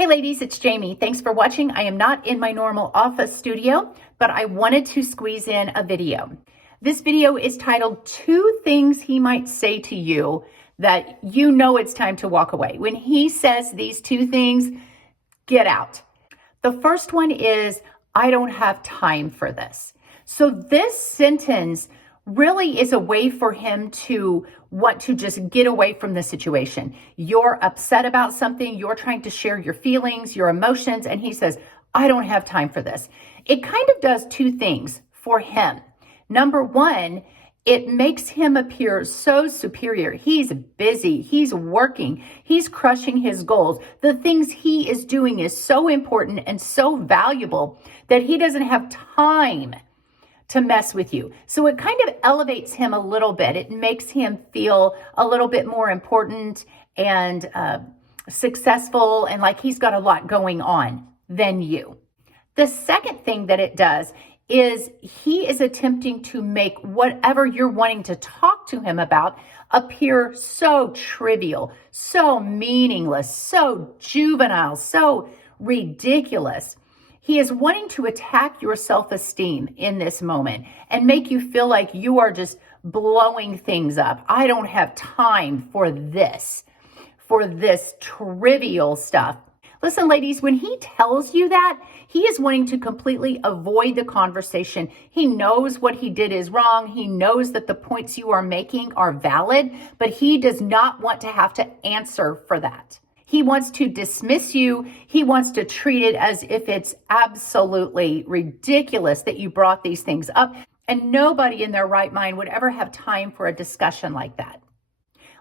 Hey ladies, it's Jamie. Thanks for watching. I am not in my normal office studio, but I wanted to squeeze in a video. This video is titled 2 Things He Might Say to You That You Know It's Time to Walk Away. When he says these 2 things, get out. The first one is, I don't have time for this. So this sentence really is a way for him to want to just get away from the situation. You're upset about something, you're trying to share your feelings, your emotions, and he says, I don't have time for this. It kind of does 2 things for him. Number 1, it makes him appear so superior. He's busy, he's working, he's crushing his goals. The things he is doing is so important and so valuable that he doesn't have time to mess with you. So it kind of elevates him a little bit. It makes him feel a little bit more important and successful and like he's got a lot going on than you. The second thing that it does is he is attempting to make whatever you're wanting to talk to him about appear so trivial, so meaningless, so juvenile, so ridiculous. He is wanting to attack your self-esteem in this moment and make you feel like you are just blowing things up. I don't have time for this trivial stuff. Listen, ladies, when he tells you that, he is wanting to completely avoid the conversation. He knows what he did is wrong. He knows that the points you are making are valid, but he does not want to have to answer for that. He wants to dismiss you. He wants to treat it as if it's absolutely ridiculous that you brought these things up. And nobody in their right mind would ever have time for a discussion like that.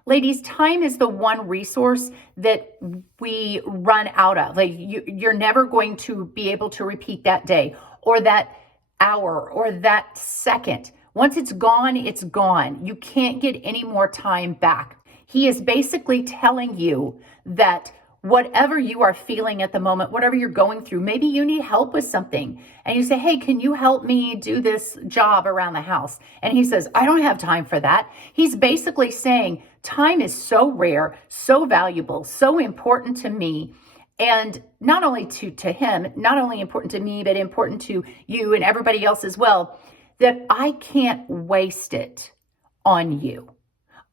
Ladies, time is the one resource that we run out of. Like you're never going to be able to repeat that day or that hour or that second. Once it's gone, it's gone. You can't get any more time back. He is basically telling you that whatever you are feeling at the moment, whatever you're going through, maybe you need help with something. And you say, hey, can you help me do this job around the house? And he says, I don't have time for that. He's basically saying time is so rare, so valuable, so important to me. And not only to him, not only important to me, but important to you and everybody else as well, that I can't waste it on you.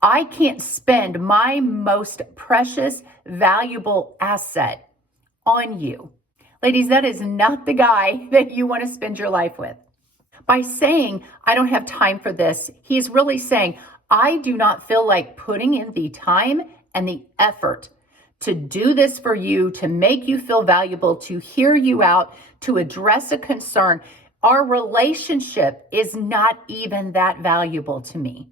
I can't spend my most precious, valuable asset on you. Ladies, that is not the guy that you want to spend your life with. By saying, I don't have time for this, he's really saying, I do not feel like putting in the time and the effort to do this for you, to make you feel valuable, to hear you out, to address a concern. Our relationship is not even that valuable to me.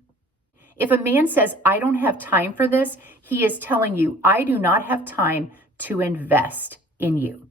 If a man says, I don't have time for this, he is telling you, I do not have time to invest in you.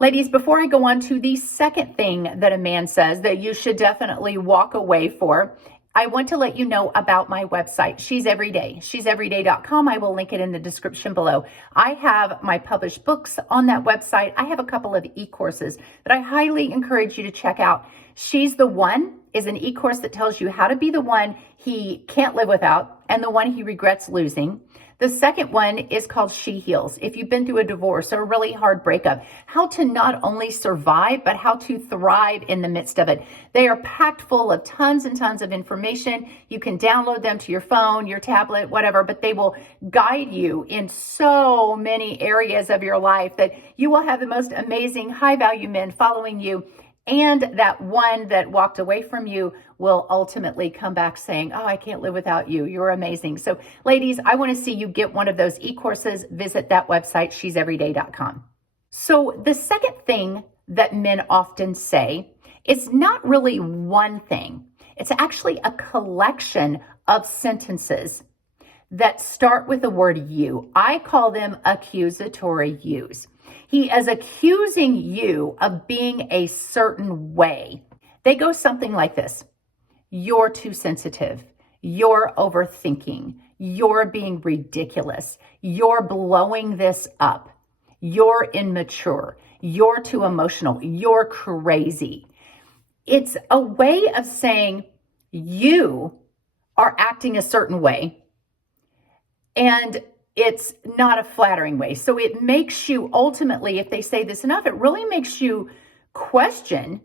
Ladies, before I go on to the second thing that a man says that you should definitely walk away for, I want to let you know about my website, She's Everyday, she'severyday.com. I will link it in the description below. I have my published books on that website. I have a couple of e-courses that I highly encourage you to check out. She's the One is an e-course that tells you how to be the one he can't live without and the one he regrets losing. The second one is called She Heals. If you've been through a divorce or a really hard breakup, how to not only survive, but how to thrive in the midst of it. They are packed full of tons and tons of information. You can download them to your phone, your tablet, whatever, but they will guide you in so many areas of your life that you will have the most amazing high-value men following you. And that one that walked away from you will ultimately come back saying, oh, I can't live without you. You're amazing. So ladies, I want to see you get one of those e-courses. Visit that website, she'severyday.com. So the second thing that men often say is not really one thing. It's actually a collection of sentences that start with the word you. I call them accusatory yous. He is accusing you of being a certain way. They go something like this. You're too sensitive. You're overthinking. You're being ridiculous. You're blowing this up. You're immature. You're too emotional. You're crazy. It's a way of saying you are acting a certain way. And it's not a flattering way. So it makes you ultimately, if they say this enough, it really makes you question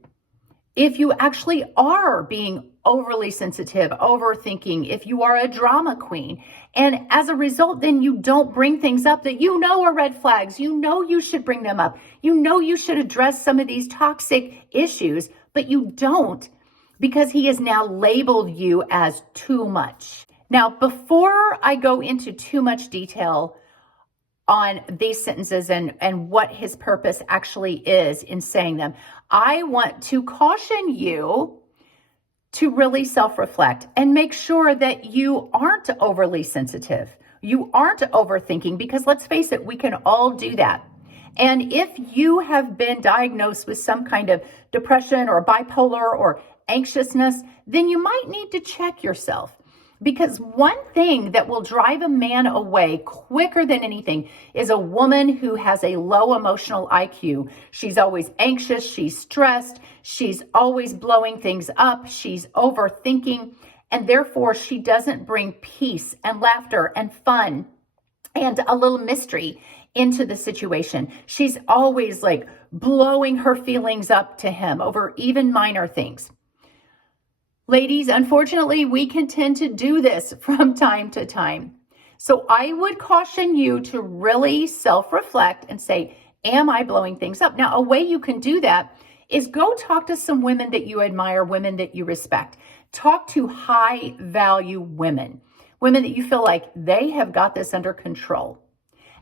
if you actually are being overly sensitive, overthinking, if you are a drama queen. And as a result, then you don't bring things up that you know are red flags. You know you should bring them up. You know you should address some of these toxic issues, but you don't because he has now labeled you as too much. Now, before I go into too much detail on these sentences and what his purpose actually is in saying them, I want to caution you to really self-reflect and make sure that you aren't overly sensitive. You aren't overthinking, because let's face it, we can all do that. And if you have been diagnosed with some kind of depression or bipolar or anxiousness, then you might need to check yourself. Because one thing that will drive a man away quicker than anything is a woman who has a low emotional IQ. She's always anxious, she's stressed, she's always blowing things up, she's overthinking, and therefore she doesn't bring peace and laughter and fun and a little mystery into the situation. She's always like blowing her feelings up to him over even minor things. Ladies, unfortunately, we can tend to do this from time to time. So I would caution you to really self-reflect and say, am I blowing things up? Now, a way you can do that is go talk to some women that you admire, women that you respect. Talk to high value women that you feel like they have got this under control,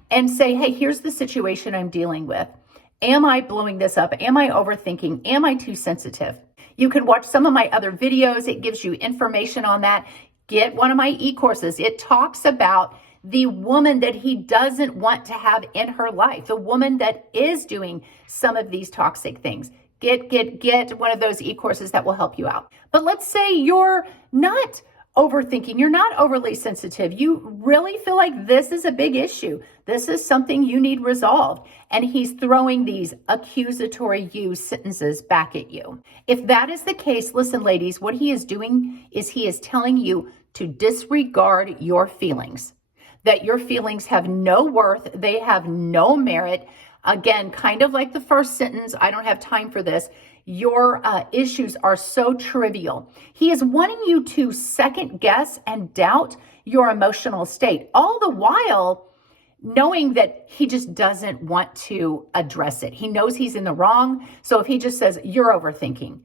and say, hey, here's the situation I'm dealing with. Am I blowing this up? Am I overthinking? Am I too sensitive? You can watch some of my other videos. It gives you information on that. Get one of my e-courses. It talks about the woman that he doesn't want to have in her life, the woman that is doing some of these toxic things. Get one of those e-courses that will help you out. But let's say you're not overthinking, you're not overly sensitive. You really feel like this is a big issue. This is something you need resolved. And he's throwing these accusatory you sentences back at you. If that is the case, listen, ladies, what he is doing is he is telling you to disregard your feelings, that your feelings have no worth. They have no merit. Again, kind of like the first sentence, I don't have time for this. Your issues are so trivial. He is wanting you to second guess and doubt your emotional state, all the while knowing that he just doesn't want to address it. He knows he's in the wrong. So if he just says, you're overthinking,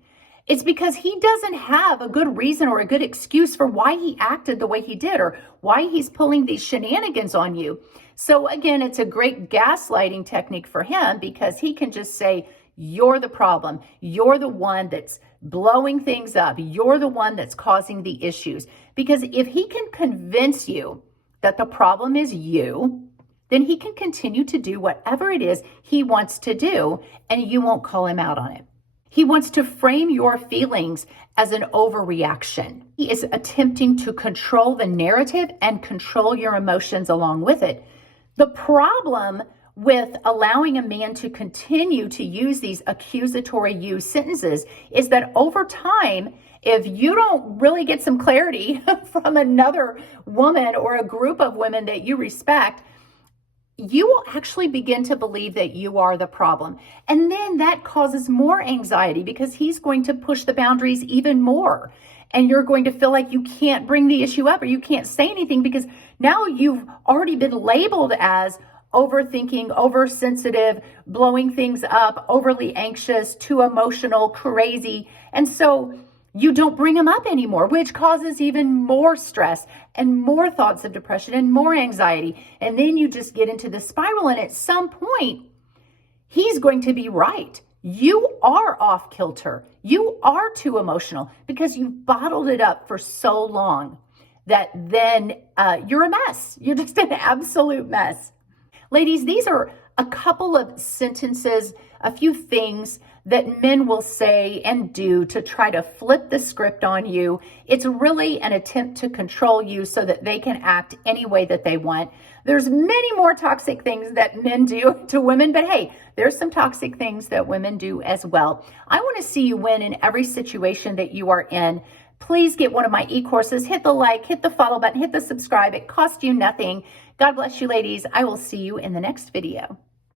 it's because he doesn't have a good reason or a good excuse for why he acted the way he did or why he's pulling these shenanigans on you. So again, it's a great gaslighting technique for him, because he can just say, you're the problem. You're the one that's blowing things up. You're the one that's causing the issues. Because if he can convince you that the problem is you, then he can continue to do whatever it is he wants to do, and you won't call him out on it. He wants to frame your feelings as an overreaction. He is attempting to control the narrative and control your emotions along with it. The problem with allowing a man to continue to use these accusatory you sentences is that over time, if you don't really get some clarity from another woman or a group of women that you respect, you will actually begin to believe that you are the problem. And then that causes more anxiety, because he's going to push the boundaries even more. And you're going to feel like you can't bring the issue up or you can't say anything, because now you've already been labeled as overthinking, oversensitive, blowing things up, overly anxious, too emotional, crazy. And so you don't bring them up anymore, which causes even more stress and more thoughts of depression and more anxiety. And then you just get into the spiral. And at some point, he's going to be right. You are off kilter. You are too emotional because you've bottled it up for so long that then you're a mess. You're just an absolute mess. Ladies, these are a couple of sentences, a few things that men will say and do to try to flip the script on you. It's really an attempt to control you so that they can act any way that they want. There's many more toxic things that men do to women, but hey, there's some toxic things that women do as well. I want to see you win in every situation that you are in. please get one of my e-courses. Hit the like, hit the follow button, hit the subscribe. It costs you nothing. God bless you, ladies. I will see you in the next video.